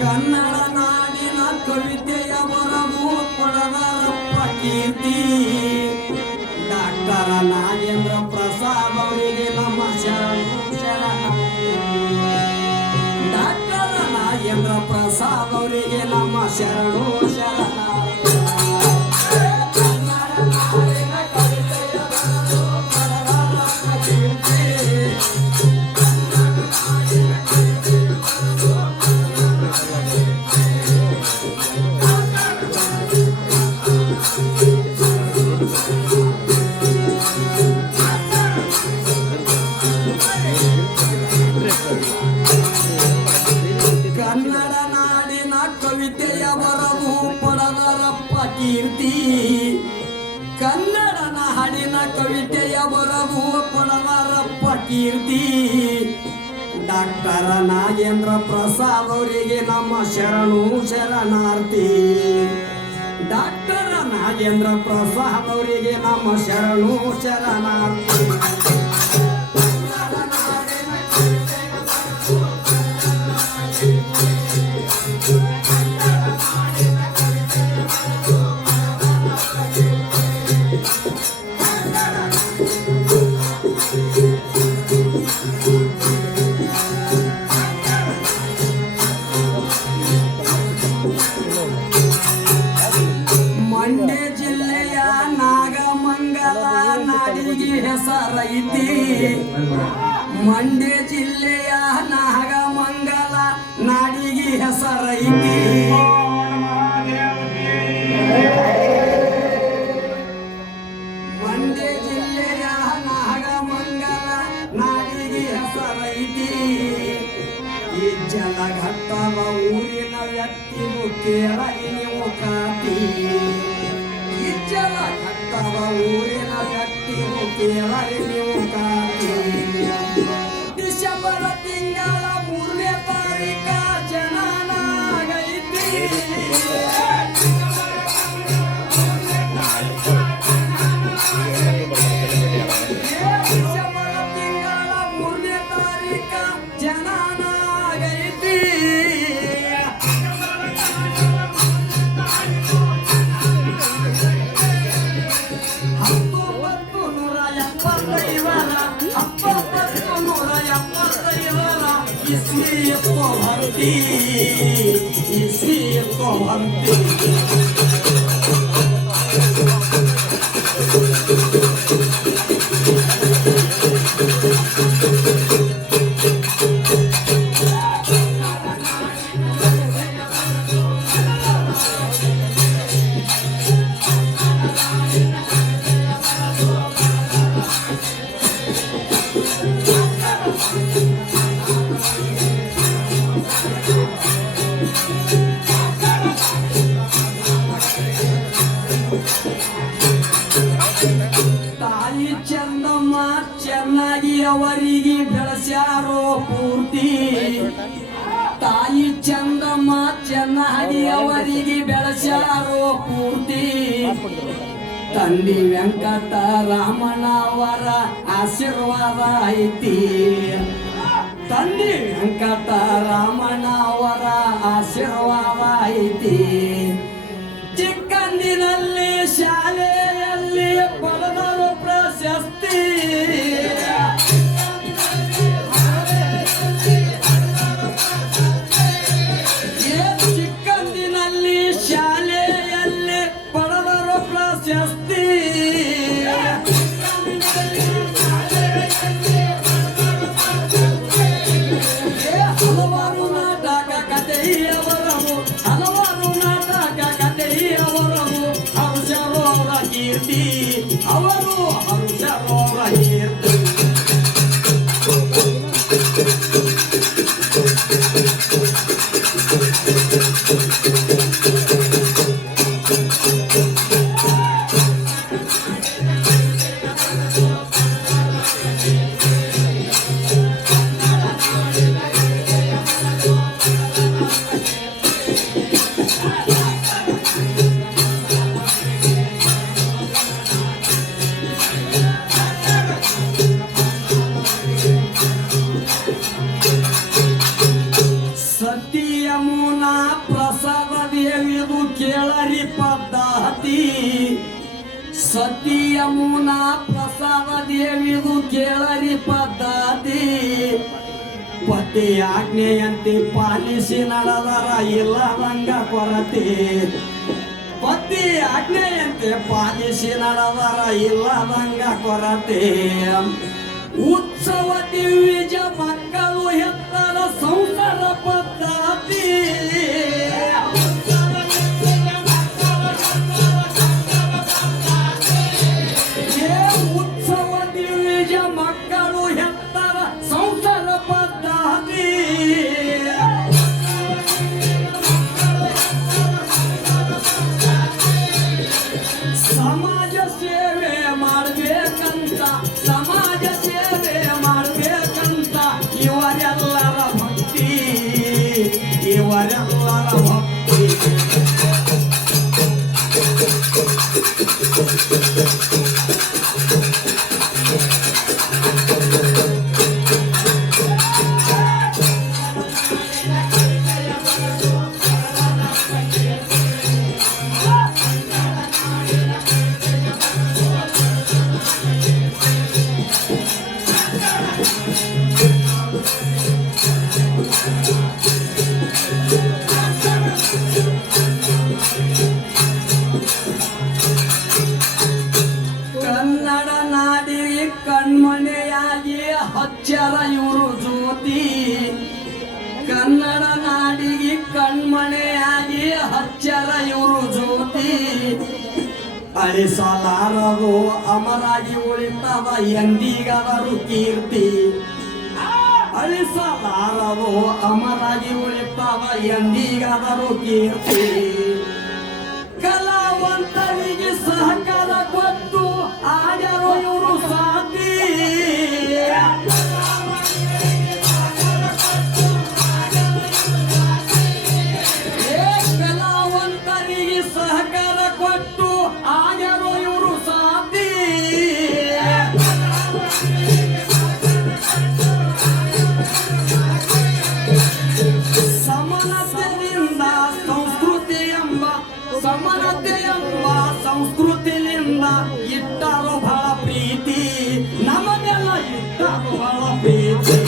ಕನ್ನಡ ನಾಡಿನ ಕವಿತೆಯ ಬರವು ಕೊಡದರಪ್ಪ ಕೀರ್ತಿ. ಡಾಕ್ಟರ್ ನಾಗೇಂದ್ರ ಪ್ರಸಾದ್ ಅವರಿಗೆ ನಮ್ಮ ಶರಣು ಶರಣಾರ್ಥಿ. ಡಾಕ್ಟರ್ ನಾಗೇಂದ್ರ ಪ್ರಸಾದ್ ಅವರಿಗೆ ನಮ್ಮ ಶರಣು ಶರಣಾರ್ಥಿ. ಕನ್ನಡ ನಾಡಿನ ಕವಿತೆಯ ಬರವು ಪಡೆದರಪ್ಪ ಕೀರ್ತಿ. ಕನ್ನಡ ನಾಡಿನ ಕವಿತೆಯ ಬರವು ಪಡೆದರಪ್ಪ ಕೀರ್ತಿ. ಡಾಕ್ಟರ್ ನಾಗೇಂದ್ರ ಪ್ರಸಾದ್ ಅವರಿಗೆ ನಮ್ಮ ಶರಣು ಶರಣಾರ್ಥಿ. ಡಾಕ್ಟರ್ ನಾಗೇಂದ್ರ ಪ್ರಸಾದ್ ಅವರಿಗೆ ನಮ್ಮ ಶರಣು ಶರಣಾರ್ಥಿ. ಮಂಡ್ಯ ಜಿಲ್ಲೆಯ ನಾಗಮಂಗಲ ನಾಡಿಗೆ ಹೆಸರೈತಿ. ಮಂಡ್ಯ ಜಿಲ್ಲೆಯ ನಾಗಮಂಗಲ ನಾಡಿಗೆ ಹೆಸರೈತಿ. ಮಂಡ್ಯ ಜಿಲ್ಲೆಯ ನಾಗಮಂಗಲ ನಾಡಿಗೆ ಹೆಸರೈತಿ. ಈ ಜಲಘಟ್ಟದ ಊರಿನ ವ್ಯಕ್ತಿಗೂ ಕೇಳಲಿ ನೀವು ಕಾತಿ. ಈ ಜಲಘಟ್ಟದ ಊರಿನ ವ್ಯಕ್ತಿಗೂ ಕೇಳಲಿ ನೀವು ಕಾತಿ. ಡಿಸೆಂಬರ್ ತಿಂಗಳ 3ನೇ ತಾರೀಖ ಜನನಾಗೈತಿ. ಡಿಸೆಂಬರ್ ತಿಂಗಳ 3ನೇ ತಾರೀಖ ಜನನಾಗೈತಿ. 1975 इसी को भक्ति ಅವರಿಗೆ ಬೆಳೆಸ್ಯಾರೋ ಪೂರ್ತಿ. ತಾಯಿ ಚಂದಮ್ಮ ಚೆನ್ನಾಗಿ ಅವರಿಗೆ ಬೆಳೆಸ್ಯಾರೋ ಪೂರ್ತಿ. ತಂದೆ ವೆಂಕಟರಾಮಣ್ಣ ಅವರ ಆಶೀರ್ವಾದ ಐತಿ. ತಂದೆ ವೆಂಕಟರಾಮಣ್ಣ ಅವರ ಆಶೀರ್ವಾದ ಐತಿ. ಚಿಕ್ಕಂದಿನಲ್ಲಿ ಶಾಲೆಯಲ್ಲಿ ಪಡೆದರು ಪ್ರಶಸ್ತಿ. ಚಿಕ್ಕಂದಿನಲ್ಲಿ ಶಾಲೆಯಲ್ಲಿ ಪಡೆದರು ಪ್ರಶಸ್ತಿ. ಹಲವಾರು ನಾಟಕ ಕಥೆಯವರವು ಹಲವಾರು ನಾಟಕ ಕಥೆಯವರವು ಹರ್ಷರೋರ ಕೀರ್ತಿ. ಅವರು ಹರ್ಷರೋರ ಕೀರ್ತಿ. ಸತಿ ಯಮುನಾ ಪ್ರಸಾದ ದೇವಿದು ಕೇಳರಿ ಪದ್ಧತಿ ಪತಿ ಆಜ್ಞೆಯಂತೆ ಪಾಲಿಸಿ ನಡೆದರ ಇಲ್ಲದಂಗ ಕೊರತೆ ಪತಿ ಆಜ್ಞೆಯಂತೆ ಪಾಲಿಸಿ ನಡೆದರ ಇಲ್ಲದಂಗ ಕೊರತೆ ಉತ್ಸವ ದಿವ್ಯ ಮಕ್ಕಳು ಹೆತ್ತರ ಸಂಸಾರ ಪದ್ಧತಿ ಉತ್ಸವ ದಿವ್ಯ ಮಕ್ಕಳು ಹೆತ್ತರ ಸಂಸಾರ ಪದ್ಧತಿ ಸಮಾಜ ಸೇವೆ ಮಾಡಬೇಕಂತ ಸಮಾಜ ಸೇವೆ ಮಾಡಬೇಕಂತ ಇವರೆಲ್ಲರ ಭಕ್ತಿ ಇವರೆಲ್ಲರ ಭಕ್ತಿ ಕನ್ನಡ ನಾಡಿಗೆ ಕಣ್ಮನೆಯಾಗಿ ಹಚ್ಚರ ಇವರು ಜ್ಯೋತಿ ಕನ್ನಡ ನಾಡಿಗೆ ಕಣ್ಮನೆಯಾಗಿ ಹಚ್ಚರ ಇವರು ಜ್ಯೋತಿ ಅಳಿಸಲಾರದು ಅಮರಾಗಿ ಉಳಿತದ ಎಂದಿಗವರು ಕೀರ್ತಿ ಅಳಿಸಲಾರದು ಅಮರಾಗಿ ಉಳಿತದ ಎಂದಿಗವರು ಕೀರ್ತಿ ಕಲಾವಂತರಿಗೆ ಸಹಕಾರ ಕೊಟ್ಟು ಆಡರು ಇವರು ಸಾತಿ ಕಲಾವಂತರಿಗೆ ಸಹಕಾರ ಕೊಟ್ಟು ಆಡರು ಇವರು ಸಾತಿ ಸಮಾನತೆಯಿಂದ ಸಂಸ್ಕೃತಿ ಎಂಬ ಸಂಸ್ಕೃತಿಯಿಂದ ಇಟ್ಟರು ಬಹಳ ಪ್ರೀತಿ ನಮಗೆಲ್ಲ ಇಟ್ಟರು ಬಹಳ ಪ್ರೀತಿ